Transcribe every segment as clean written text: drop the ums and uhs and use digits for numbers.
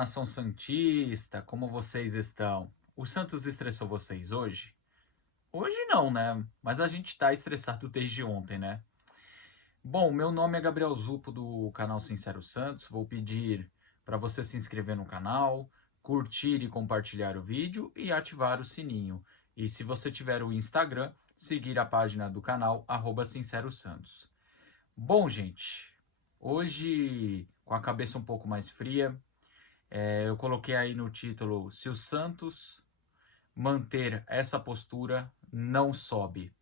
nação santista, como vocês estão? O Santos estressou vocês hoje? Hoje não, né? Mas a gente tá estressado desde ontem, né? Bom, meu nome é Gabriel Zupo do canal Sincero Santos. Vou pedir para você se inscrever no canal, curtir e compartilhar o vídeo e ativar o sininho. E se você tiver o Instagram, seguir a página do canal @SinceroSantos. Bom, gente, hoje com a cabeça um pouco mais fria, eu coloquei aí no título: se o Santos manter essa postura, não sobe.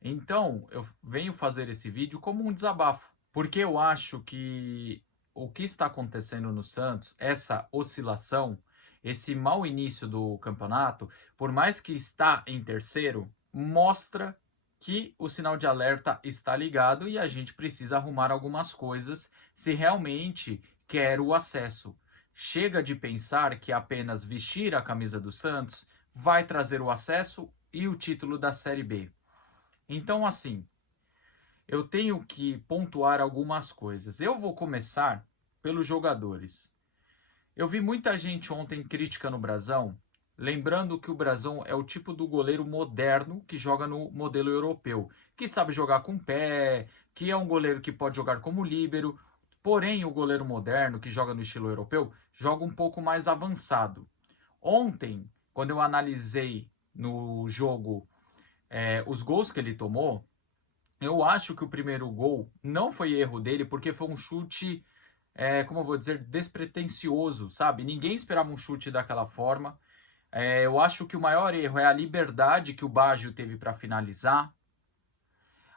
Então, eu venho fazer esse vídeo como um desabafo, porque eu acho que o que está acontecendo no Santos, essa oscilação, esse mau início do campeonato, por mais que está em terceiro, mostra que o sinal de alerta está ligado e a gente precisa arrumar algumas coisas se realmente quer o acesso. Chega de pensar que apenas vestir a camisa do Santos vai trazer o acesso e o título da Série B. Então, assim, eu tenho que pontuar algumas coisas. Eu vou começar pelos jogadores. Eu vi muita gente ontem criticando o Brasão, lembrando que o Brasão é o tipo do goleiro moderno que joga no modelo europeu, que sabe jogar com o pé, que é um goleiro que pode jogar como líbero. Porém, o goleiro moderno, que joga no estilo europeu, joga um pouco mais avançado. Ontem, quando eu analisei no jogo os gols que ele tomou, eu acho que o primeiro gol não foi erro dele, porque foi um chute, como eu vou dizer, despretensioso, sabe? Ninguém esperava um chute daquela forma. Eu acho que o maior erro é a liberdade que o Baggio teve para finalizar.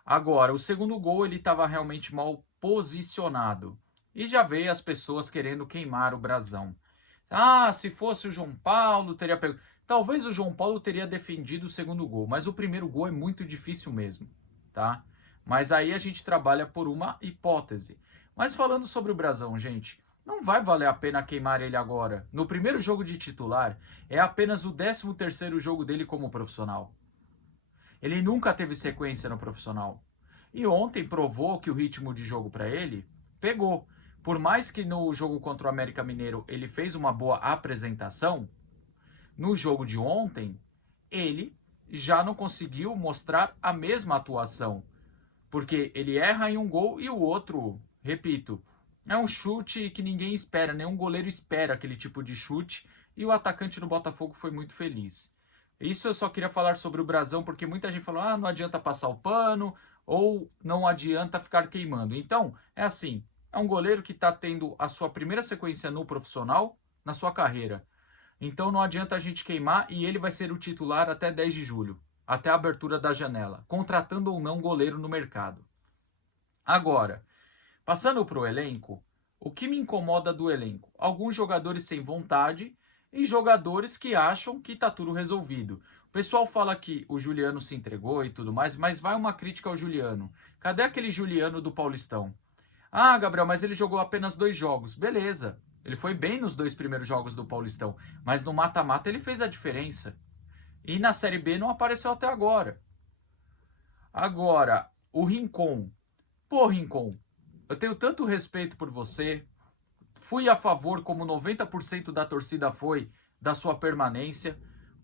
Agora, o segundo gol ele estava realmente mal posicionado. E já veio as pessoas querendo queimar o Brasão. Ah, se fosse o João Paulo, teria pego. Talvez o João Paulo teria defendido o segundo gol, mas o primeiro gol é muito difícil mesmo, tá? Mas aí a gente trabalha por uma hipótese. Mas falando sobre o Brasão, gente, não vai valer a pena queimar ele agora. No primeiro jogo de titular, é apenas o 13º jogo dele como profissional. Ele nunca teve sequência no profissional. E ontem provou que o ritmo de jogo para ele pegou. Por mais que no jogo contra o América Mineiro ele fez uma boa apresentação, no jogo de ontem ele já não conseguiu mostrar a mesma atuação. Porque ele erra em um gol e o outro, repito, é um chute que ninguém espera, nenhum goleiro espera aquele tipo de chute. E o atacante do Botafogo foi muito feliz. Isso eu só queria falar sobre o Brasão, porque muita gente falou: ah, não adianta passar o pano, ou não adianta ficar queimando. Então, é assim, é um goleiro que está tendo a sua primeira sequência no profissional na sua carreira. Então não adianta a gente queimar e ele vai ser o titular até 10 de julho, até a abertura da janela, contratando ou não goleiro no mercado. Agora, passando para o elenco, o que me incomoda do elenco? Alguns jogadores sem vontade e jogadores que acham que está tudo resolvido. O pessoal fala que o Juliano se entregou e tudo mais, mas vai uma crítica ao Juliano. Cadê aquele Juliano do Paulistão? Ah, Gabriel, mas ele jogou apenas 2 jogos. Beleza, ele foi bem nos 2 primeiros jogos do Paulistão, mas no mata-mata ele fez a diferença. E na Série B não apareceu até agora. Agora, o Rincon. Pô, Rincon, eu tenho tanto respeito por você. Fui a favor, como 90% da torcida foi, da sua permanência.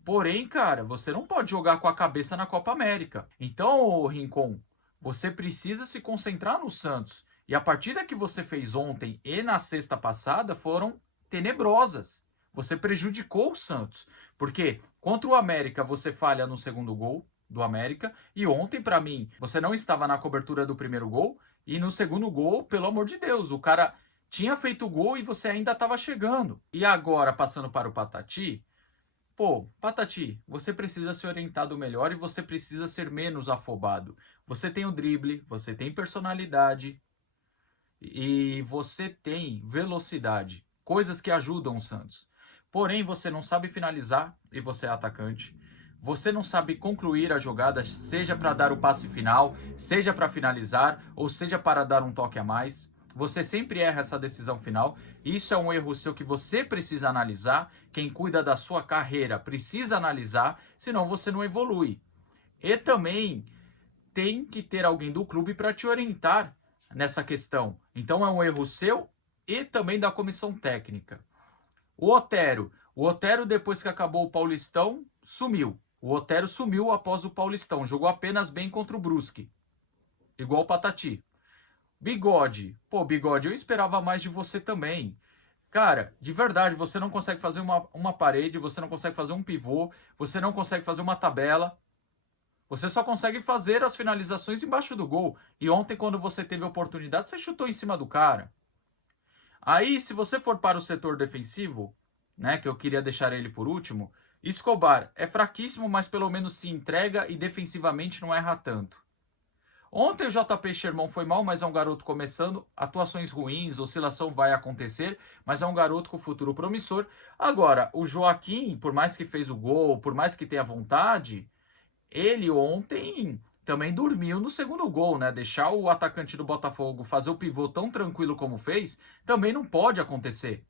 Porém, cara, você não pode jogar com a cabeça na Copa América. Então, Rincon, você precisa se concentrar no Santos. E a partida que você fez ontem e na sexta passada foram tenebrosas. Você prejudicou o Santos. Porque contra o América você falha no segundo gol do América. E ontem, para mim, você não estava na cobertura do primeiro gol. E no segundo gol, pelo amor de Deus, o cara tinha feito o gol e você ainda estava chegando. E agora, passando para o Patati, pô, Patati, você precisa ser orientado melhor e você precisa ser menos afobado. Você tem o drible, você tem personalidade e você tem velocidade, coisas que ajudam o Santos. Porém, você não sabe finalizar e você é atacante. Você não sabe concluir a jogada, seja para dar o passe final, seja para finalizar, ou seja para dar um toque a mais. Você sempre erra essa decisão final. Isso é um erro seu que você precisa analisar. Quem cuida da sua carreira precisa analisar, senão você não evolui. E também tem que ter alguém do clube para te orientar nessa questão. Então é um erro seu e também da comissão técnica. O Otero. O Otero, depois que acabou o Paulistão, sumiu. O Otero sumiu após o Paulistão. Jogou apenas bem contra o Brusque. Igual o Patati. Bigode. Pô, Bigode, eu esperava mais de você também. Cara, de verdade, você não consegue fazer uma parede, você não consegue fazer um pivô, você não consegue fazer uma tabela. Você só consegue fazer as finalizações embaixo do gol. E ontem, quando você teve a oportunidade, você chutou em cima do cara. Aí, se você for para o setor defensivo, né, que eu queria deixar ele por último, Escobar é fraquíssimo, mas pelo menos se entrega e defensivamente não erra tanto. Ontem o JP Sherman foi mal, mas é um garoto começando. Atuações ruins, oscilação vai acontecer, mas é um garoto com futuro promissor. Agora, o Joaquim, por mais que fez o gol, por mais que tenha vontade, ele ontem também dormiu no segundo gol, né? Deixar o atacante do Botafogo fazer o pivô tão tranquilo como fez, também não pode acontecer.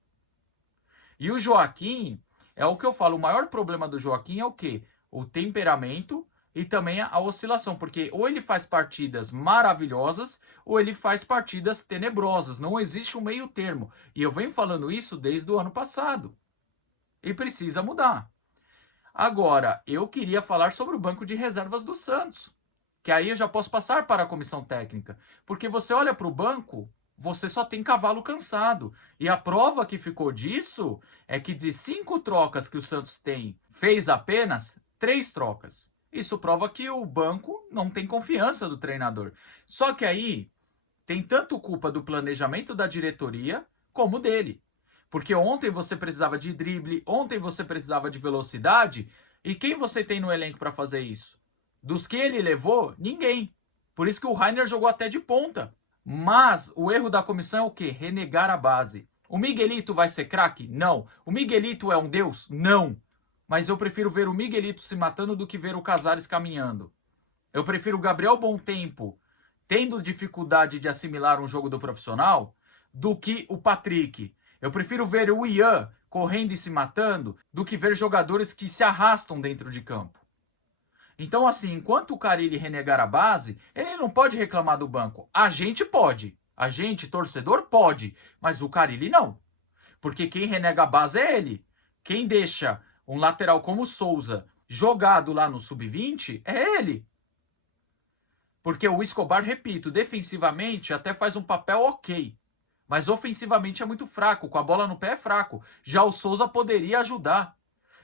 E o Joaquim, é o que eu falo, o maior problema do Joaquim é o quê? O temperamento e também a oscilação, porque ou ele faz partidas maravilhosas ou ele faz partidas tenebrosas, não existe um meio termo. E eu venho falando isso desde o ano passado. E precisa mudar. Agora, eu queria falar sobre o banco de reservas do Santos, que aí eu já posso passar para a comissão técnica, porque você olha para o banco, você só tem cavalo cansado. E a prova que ficou disso é que de 5 trocas que o Santos tem, fez apenas 3 trocas. Isso prova que o banco não tem confiança do treinador. Só que aí tem tanto culpa do planejamento da diretoria como dele. Porque ontem você precisava de drible, ontem você precisava de velocidade, e quem você tem no elenco para fazer isso? Dos que ele levou, ninguém. Por isso que o Rainer jogou até de ponta. Mas o erro da comissão é o quê? Renegar a base. O Miguelito vai ser craque? Não. O Miguelito é um deus? Não. Mas eu prefiro ver o Miguelito se matando do que ver o Casares caminhando. Eu prefiro o Gabriel Bom-Tempo tendo dificuldade de assimilar um jogo do profissional do que o Patrick. Eu prefiro ver o Ian correndo e se matando do que ver jogadores que se arrastam dentro de campo. Então, assim, enquanto o Carille renegar a base, ele não pode reclamar do banco. A gente pode. A gente, torcedor, pode. Mas o Carille não. Porque quem renega a base é ele. Quem deixa um lateral como o Souza jogado lá no sub-20 é ele. Porque o Escobar, repito, defensivamente até faz um papel ok. Mas ofensivamente é muito fraco. Com a bola no pé é fraco. Já o Souza poderia ajudar.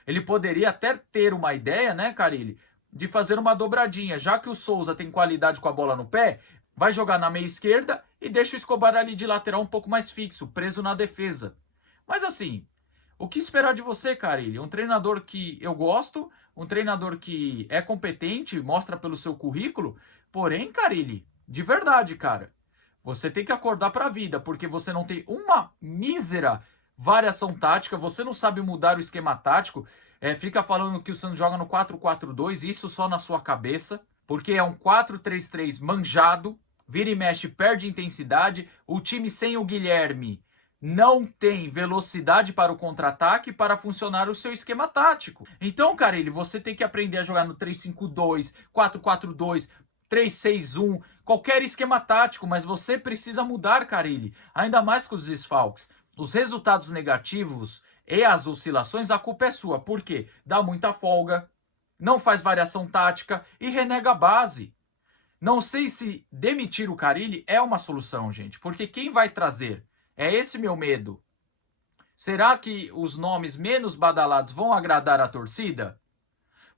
Ele poderia até ter uma ideia, né, Carille, de fazer uma dobradinha. Já que o Souza tem qualidade com a bola no pé, vai jogar na meia esquerda e deixa o Escobar ali de lateral um pouco mais fixo, preso na defesa. Mas assim, o que esperar de você, Carille? Um treinador que eu gosto, um treinador que é competente, mostra pelo seu currículo. Porém, Carille, de verdade, cara, você tem que acordar para a vida, porque você não tem uma mísera variação tática, você não sabe mudar o esquema tático, fica falando que o Santos joga no 4-4-2, isso só na sua cabeça, porque é um 4-3-3 manjado, vira e mexe, perde intensidade, o time sem o Guilherme não tem velocidade para o contra-ataque para funcionar o seu esquema tático. Então, Carille, você tem que aprender a jogar no 3-5-2, 4-4-2, 3-6-1, qualquer esquema tático, mas você precisa mudar, Carille. Ainda mais com os desfalques. Os resultados negativos e as oscilações, a culpa é sua. Por quê? Dá muita folga, não faz variação tática e renega a base. Não sei se demitir o Carille é uma solução, gente, porque quem vai trazer? É esse meu medo. Será que os nomes menos badalados vão agradar a torcida?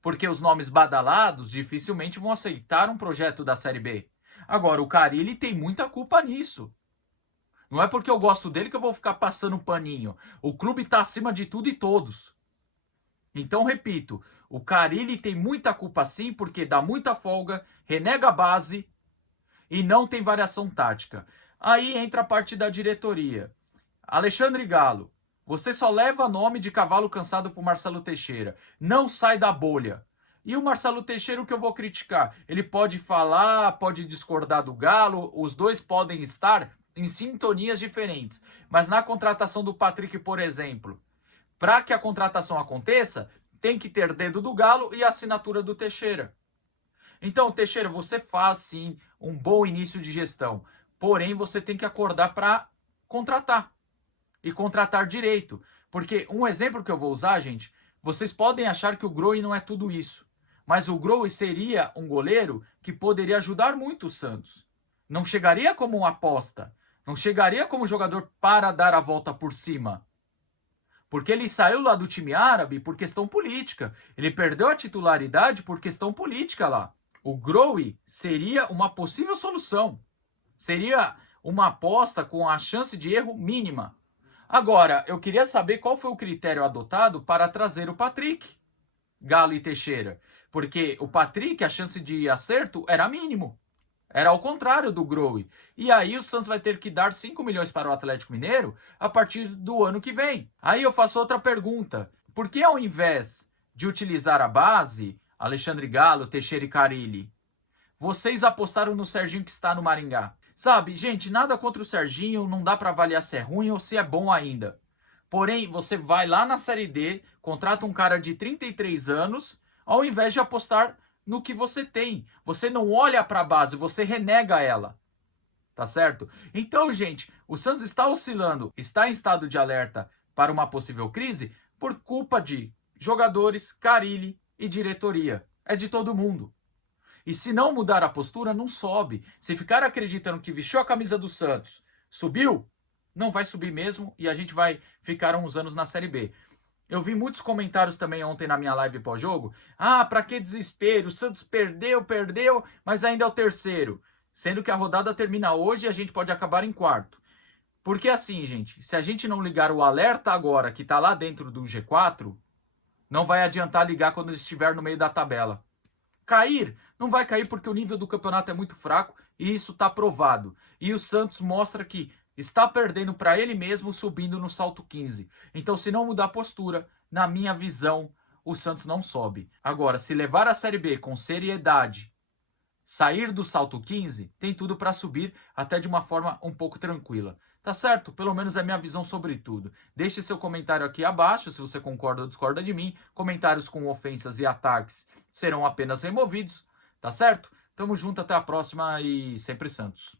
Porque os nomes badalados dificilmente vão aceitar um projeto da Série B. Agora, o Carille tem muita culpa nisso. Não é porque eu gosto dele que eu vou ficar passando paninho. O clube está acima de tudo e todos. Então, repito, o Carille tem muita culpa sim, porque dá muita folga, renega a base e não tem variação tática. Aí entra a parte da diretoria. Alexandre Galo, você só leva nome de cavalo cansado pro Marcelo Teixeira. Não sai da bolha. E o Marcelo Teixeira, o que eu vou criticar? Ele pode falar, pode discordar do Galo, os dois podem estar em sintonias diferentes. Mas na contratação do Patrick, por exemplo, para que a contratação aconteça, tem que ter dedo do Galo e a assinatura do Teixeira. Então, Teixeira, você faz sim um bom início de gestão. Porém, você tem que acordar para contratar. E contratar direito. Porque um exemplo que eu vou usar, gente, vocês podem achar que o Grohe não é tudo isso. Mas o Grohe seria um goleiro que poderia ajudar muito o Santos. Não chegaria como uma aposta. Não chegaria como jogador para dar a volta por cima. Porque ele saiu lá do time árabe por questão política. Ele perdeu a titularidade por questão política lá. O Grohe seria uma possível solução. Seria uma aposta com a chance de erro mínima. Agora, eu queria saber qual foi o critério adotado para trazer o Patrick, Galo e Teixeira. Porque o Patrick, a chance de acerto era mínimo. Era ao contrário do Grohe. E aí o Santos vai ter que dar 5 milhões para o Atlético Mineiro a partir do ano que vem. Aí eu faço outra pergunta. Por que ao invés de utilizar a base, Alexandre Galo, Teixeira e Carille, vocês apostaram no Serginho que está no Maringá? Sabe, gente, nada contra o Serginho, não dá para avaliar se é ruim ou se é bom ainda. Porém, você vai lá na Série D, contrata um cara de 33 anos, ao invés de apostar no que você tem. Você não olha para a base, você renega ela. Tá certo? Então, gente, o Santos está oscilando, está em estado de alerta para uma possível crise por culpa de jogadores, Carille e diretoria. É de todo mundo. E se não mudar a postura, não sobe. Se ficar acreditando que vestiu a camisa do Santos, subiu, não vai subir mesmo e a gente vai ficar uns anos na Série B. Eu vi muitos comentários também ontem na minha live pós-jogo. Ah, pra que desespero? O Santos perdeu, mas ainda é o terceiro. Sendo que a rodada termina hoje e a gente pode acabar em quarto. Porque assim, gente, se a gente não ligar o alerta agora, que tá lá dentro do G4, não vai adiantar ligar quando estiver no meio da tabela. Cair? Não vai cair porque o nível do campeonato é muito fraco e isso está provado. E o Santos mostra que está perdendo para ele mesmo subindo no salto 15. Então, se não mudar a postura, na minha visão, o Santos não sobe. Agora, se levar a Série B com seriedade, sair do salto 15, tem tudo para subir até de uma forma um pouco tranquila. Tá certo? Pelo menos é a minha visão sobre tudo. Deixe seu comentário aqui abaixo se você concorda ou discorda de mim. Comentários com ofensas e ataques serão apenas removidos. Tá certo? Tamo junto, até a próxima e sempre Santos.